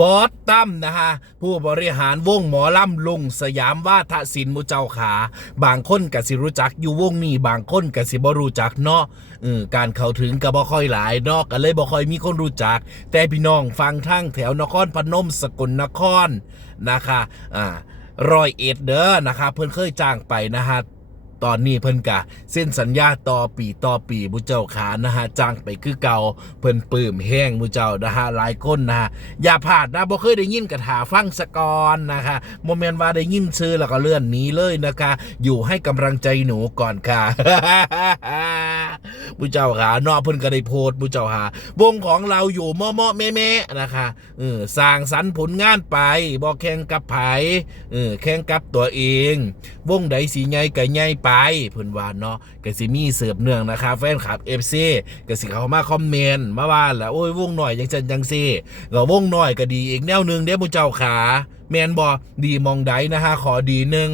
บอสตั้มนะฮะ ผู้บริหารวงหมอลำลุงสยามวาทศิลป์มุเจ้าขา บางคนกสิรู้จักอยู่วงนี้บางคนกสิบรู้จักเนาะอการเข้าถึงก็บ่ค่อยหลายนาะก็เลยบ่ค่อยมีคนรู้จัก แต่พี่น้องฟังทั้งแถวนครพนมสกลนครนะคะอ่ารอยเอ็ดเด้อนะคะ เพิ่นเคยจ้างไปนะฮะ ตอนนี้เพิ่นกะเส้นสัญญาต่อปีต่อปีมุเจ้าขานะฮะจ้างไปคือเก่าเพิ่นปื้มแห้งมุเจ้านะฮะหลายคนนะฮะอย่าพลาดนะบ่เคยได้ยินกระถาฟังสะกอนนะคะโมเมนต์ว่าได้ยินชื่อแล้วก็เลื่อนหนี้เลยนะคะ อยู่ให้กำลังใจหนูก่อนค่ะมุเจ้าขานอเพิ่นก็ได้โพสต์มุเจ้าหาวงของเราอยู่เมาะๆแม่นะคะเออสร้างสรรค์ผลงานไปบ่แข่งกับไผเออแข่งกับตัวเอง วงใดสีใหญ่ก็ใหญ่ไปเพิ่นว่าเนาะก็สิมีเสิร์ฟเนื่องนะคะแฟนคลับ FC ก็สิเข้ามาคอมเมนต์มาว่าแหละโอ้ยวงหน่อยจังซั่นจังซี่ก็วงหน่อยก็ดีอีกแนวหนึงเด้ผู้เจ้าขาแมนบ่ดีมองใดนะฮะขอดีหนึ่ง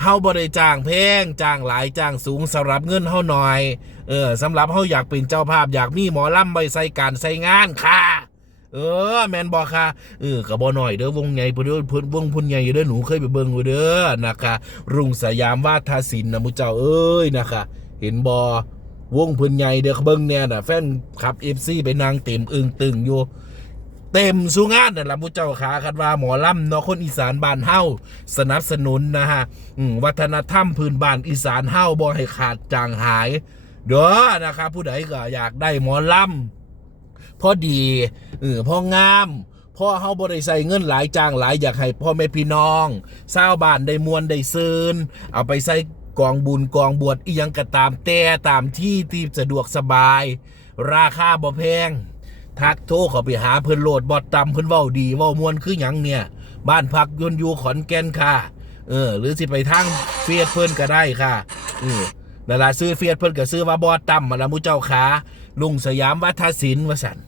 เฮาบ่ได้จ้างแพงจ้างหลายจ้างสูงสำหรับเงินเฮาหน่อย เออสำหรับเฮาอยากเป็นเจ้าภาพอยากมีหมอลำไปใส่การใส่งานค่ะ เออแมนบอกค่ะเออกับ่หน่อยเด้อวงใหญ่เพิ่นเด้อเพิ่นวงพุ่นใหญ่อยู่เด้อหนูเคยไปเบิ่งอยู่เด้อนะคะรุ่งสยามวาทศิลป์นะมุเจ้าเอ้ยนะคะเห็นบ่วงพุ่นใหญ่เด้อเบิ่งเนี่ยนะแฟนคลับ FC ไปนางเต็มอึ้งตึงอยู่เต็มสุงานนั่นล่ะมุเจ้าขาคันว่าหมอลำเนาะคนอีสานบ้านเฮาสนับสนุนนะฮะวัฒนธรรมพื้นบ้านอีสานเฮาบ่ให้ขาดจางหาย เด้อนะครับผู้ใดก็อยากได้หมอลำ พอดีเออพองามพ่อเฮาบ่ได้ใส่เงินหลายจ้างหลายอยากให้พ่อแม่พี่น้องชาบ้านได้มวนได้ซืนเอาไปใส่กองบุญกองบวชอียังก็ตามแต่ตามที่ที่สะดวกสบาย ราคาบ่แพง ทักโทรเขาไปหาเพิ่นโหลดบอดตำเพิ่นเว้าดีเว้ามวนคือหยังเนี่ย บ้านพักยนอยู่ขอนแก่นค่ะ เออ หรือสิไปทางเฟียดเพิ่นก็ได้ค่ะ เออ นั่นละซื้อเฟียดเพิ่นก็ซื้อว่าบอดตำมมาละมุเจ้าขาลุงสยามวัฒนศิลป์วสัน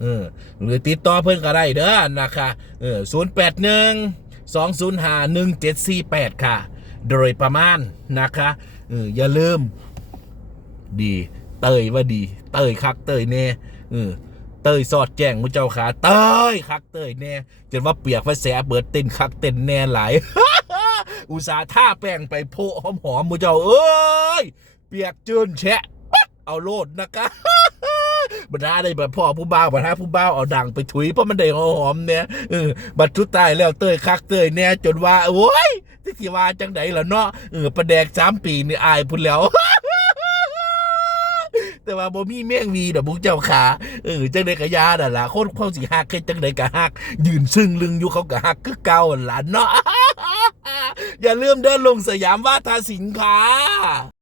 เออหรือติดต่อเพิ่นก็ได้เด้อนะคะเออ081 205 1748ค่ะ โดยประมาณนะคะเอออย่าลืม ดีเตยว่าดี เตยคักเตยแน่เออเตยสอดแจ้งมุเจ้าขาเตยคักเตยแน่จนว่าเปียกไฟแสเบิดเต้นคักเต้นแน่หลาย อุตส่าห์ท่าแป้งไปโพหอมหอมมุเจ้าเอ้ย เปียกจืนแชะเอาโลดนะคะบรรดาได้แบบพ่อผู้บ่าวบรรดาผู้บ่าวเอาดังไปถุยเพราะมันได้หอมเนี่ยเออบัดทุดตายแล้วเตยคักเตยแน่จนว่าโอ้ยที่สิว่าจังไดล่ะเนาะเออประแดกสามปีนี่อายพุ่นแล้วแต่ว่าบ่มีแม่งมีดอกบุกเจ้าขาเออจังไดกะยาน่ะล่ะคนเขาสิฮักเฮ็ดจังไดกะฮัก ยืนซึ่งลึงอยู่เขากะฮักคือเก่าล่ะเนาะ อย่าลืมเดินลงสยามวาทศิลป์ค่ะ